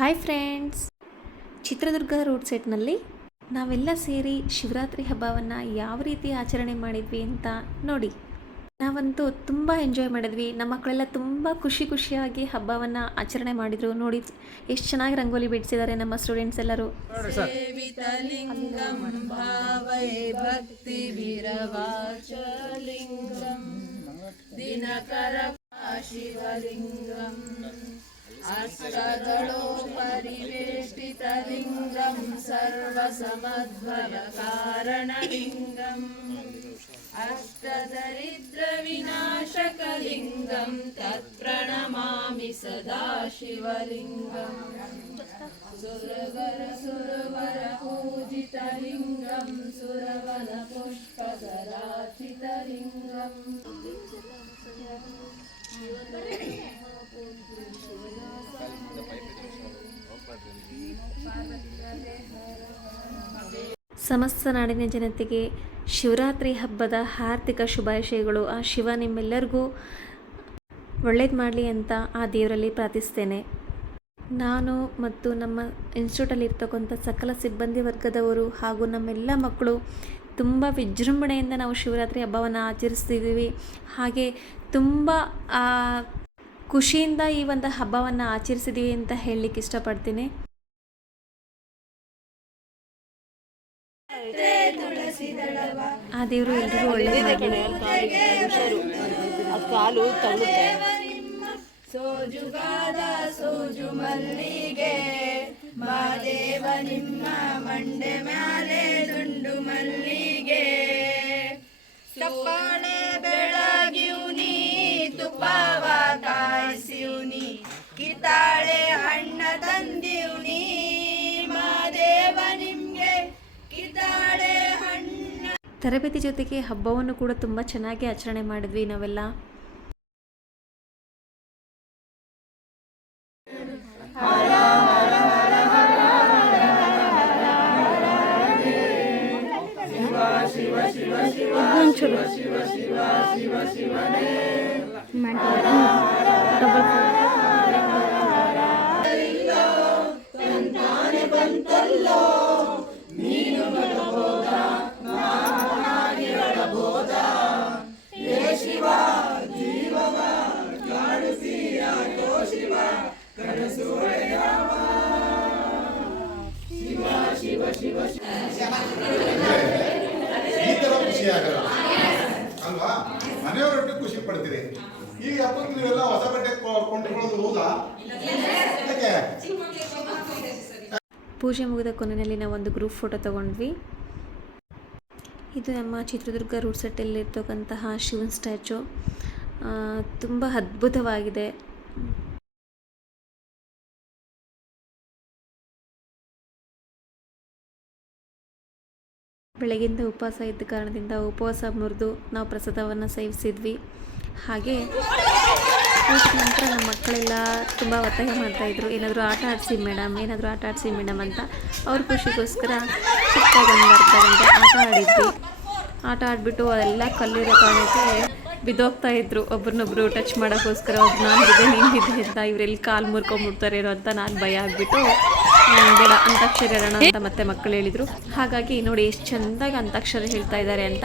Hi friends Chitradurga root ಸೆಟ್ನಲ್ಲಿ ನಾವೆಲ್ಲ ಸೇರಿ ಶಿವರಾತ್ರಿ ಹಬ್ಬವನ್ನು ಯಾವ ರೀತಿ ಆಚರಣೆ ಮಾಡಿದ್ವಿ ಅಂತ ನೋಡಿ. ನಾವಂತೂ ತುಂಬ ಎಂಜಾಯ್ ಮಾಡಿದ್ವಿ. ನಮ್ಮ ಮಕ್ಕಳೆಲ್ಲ ತುಂಬ ಖುಷಿ ಖುಷಿಯಾಗಿ ಹಬ್ಬವನ್ನು ಆಚರಣೆ ಮಾಡಿದರು. ನೋಡಿ ಎಷ್ಟು ಚೆನ್ನಾಗಿ ರಂಗೋಲಿ ಬಿಡಿಸಿದ್ದಾರೆ ನಮ್ಮ ಸ್ಟೂಡೆಂಟ್ಸ್ ಎಲ್ಲರೂ. ಭಕ್ತಿ अष्टजडो परिवेष्टितलिङ्गं सर्वसमद्भवकारणलिङ्गम् अष्टदरिद्रविनाशकलिङ्गं तत्प्रणमामि सदा शिवलिङ्गम् सुरवरसुरवरपूजितलिङ्गं सुरवनपुष्पदराचितलिङ्गम् ಸಮಸ್ತ ನಾಡಿನ ಜನತೆಗೆ ಶಿವರಾತ್ರಿ ಹಬ್ಬದ ಹಾರ್ದಿಕ ಶುಭಾಶಯಗಳು. ಆ ಶಿವ ನಿಮ್ಮೆಲ್ಲರಿಗೂ ಒಳ್ಳೇದು ಮಾಡಲಿ ಅಂತ ಆ ದೇವರಲ್ಲಿ ಪ್ರಾರ್ಥಿಸ್ತೇನೆ. ನಾನು ಮತ್ತು ನಮ್ಮ ಇನ್ಸ್ಟಿಟ್ಯೂಟಲ್ಲಿ ಇರ್ತಕ್ಕಂಥ ಸಕಲ ಸಿಬ್ಬಂದಿ ವರ್ಗದವರು ಹಾಗೂ ನಮ್ಮೆಲ್ಲ ಮಕ್ಕಳು ತುಂಬ ವಿಜೃಂಭಣೆಯಿಂದ ನಾವು ಶಿವರಾತ್ರಿ ಹಬ್ಬವನ್ನು ಆಚರಿಸ್ತಿದ್ದೀವಿ. ಹಾಗೆ ತುಂಬ ಖುಷಿಯಿಂದ ಈ ಒಂದು ಹಬ್ಬವನ್ನು ಆಚರಿಸಿದ್ದೀವಿ ಅಂತ ಹೇಳಲಿಕ್ಕೆ ಇಷ್ಟಪಡ್ತೀನಿ. ಆ ದೇವರು ಎಲ್ರಿಗೂ ಅದು ಕಾಲು ಸೋಜುಗಾದ ಸೋಜು ಮಲ್ಲಿಗೆ. ಮಾದೇವ ನಿಮ್ಮ ಮಂಡೆ ಮ್ಯಾಲೆ ದುಂಡು ಮಲ್ಲಿಗೆ. ತಪ್ಪಾಳೆ ನೀ ತುಪ್ಪವ ಕಾಯಿಸಿವು ನೀ ಹಣ್ಣ ತರಬೇತಿ ಜೊತೆಗೆ ಹಬ್ಬವನ್ನು ಕೂಡ ತುಂಬ ಚೆನ್ನಾಗಿ ಆಚರಣೆ ಮಾಡಿದ್ವಿ ನಾವೆಲ್ಲ. ಈ ತರ ಖುಷಿ ಆಗಲ್ಲ ಅಲ್ವಾ? ಮನೆಯವರೊಟ್ಟಿಗೆ ಖುಷಿ ಪಡ್ತೀರಿ? ಈಗ ಯಾಕಂದ್ರೆ ನೀವೆಲ್ಲ ಹೊಸ ಬಟ್ಟೆ ಕೊಂಡುಕೊಳ್ಳೋದು ಕೊಂಡ್ಕೊಳ್ಳೋದು ಹೌದಾ? ಯಾಕೆ? ಪೂಜೆ ಮುಗಿದ ಕೊನೆಯಲ್ಲಿ ನಾವು ಒಂದು ಗ್ರೂಪ್ ಫೋಟೋ ತಗೊಂಡ್ವಿ. ಇದು ನಮ್ಮ ಚಿತ್ರದುರ್ಗ ರೋಡ್ ಸೆಟ್ಟಲ್ಲಿರ್ತಕ್ಕಂತಹ ಶಿವನ್ ಸ್ಟ್ಯಾಚು ತುಂಬ ಅದ್ಭುತವಾಗಿದೆ. ಬೆಳಗಿಂದ ಉಪವಾಸ ಇದ್ದ ಕಾರಣದಿಂದ ಉಪವಾಸ ಮುರಿದು ನಾವು ಪ್ರಸಾದವನ್ನು ಸೇವಿಸಿದ್ವಿ. ಹಾಗೆ ನಂತರ ನಮ್ಮ ಮಕ್ಕಳೆಲ್ಲ ತುಂಬ ಒತ್ತಾಯ ಮಾಡ್ತಾಯಿದ್ರು ಏನಾದರೂ ಆಟ ಆಡಿಸಿ ಮೇಡಮ್, ಏನಾದರೂ ಆಟ ಆಡಿಸಿ ಮೇಡಮ್ ಅಂತ. ಅವ್ರ ಖುಷಿಗೋಸ್ಕರ ಚಿಕ್ಕದೊಂದು ಆಟ ಆಡಿದ್ವಿ. ಆಟ ಆಡಿಬಿಟ್ಟು ಅದೆಲ್ಲ ಕಲ್ಲಿರೋ ಕಾರಣಕ್ಕೆ ಬಿದ್ದೋಗ್ತಾ ಇದ್ರು. ಒಬ್ರನ್ನೊಬ್ರು ಟಚ್ ಮಾಡೋಕ್ಕೋಸ್ಕರ, ಒಬ್ರು ನಾನು ಬಿದ್ದೆ ನೀನು ಬಿದ್ದೆ ಅಂತ, ಇವರೆಲ್ಲಿ ಕಾಲು ಮುರ್ಕೊಂಬಿಡ್ತಾರೇನೋ ಅಂತ ನಾನು ಭಯ ಆಗಿಬಿಟ್ಟು ಬೇಡ ಅಂತಾಕ್ಷರಿ ಹೇಳೋಣ ಅಂತ ಮತ್ತೆ ಮಕ್ಕಳು ಹೇಳಿದ್ರು. ಹಾಗಾಗಿ ನೋಡಿ ಎಷ್ಟು ಚಂದಾಗಿ ಅಂತಾಕ್ಷರಿ ಹೇಳ್ತಾ ಇದ್ದಾರೆ ಅಂತ.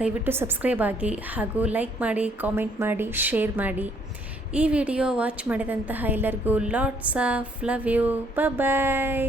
ದಯವಿಟ್ಟು ಸಬ್ಸ್ಕ್ರೈಬ್ ಆಗಿ ಹಾಗೂ ಲೈಕ್ ಮಾಡಿ, ಕಾಮೆಂಟ್ ಮಾಡಿ, ಶೇರ್ ಮಾಡಿ. ಈ ವಿಡಿಯೋ ವಾಚ್ ಮಾಡಿದಂತಹ ಎಲ್ಲರಿಗೂ lots of love you bye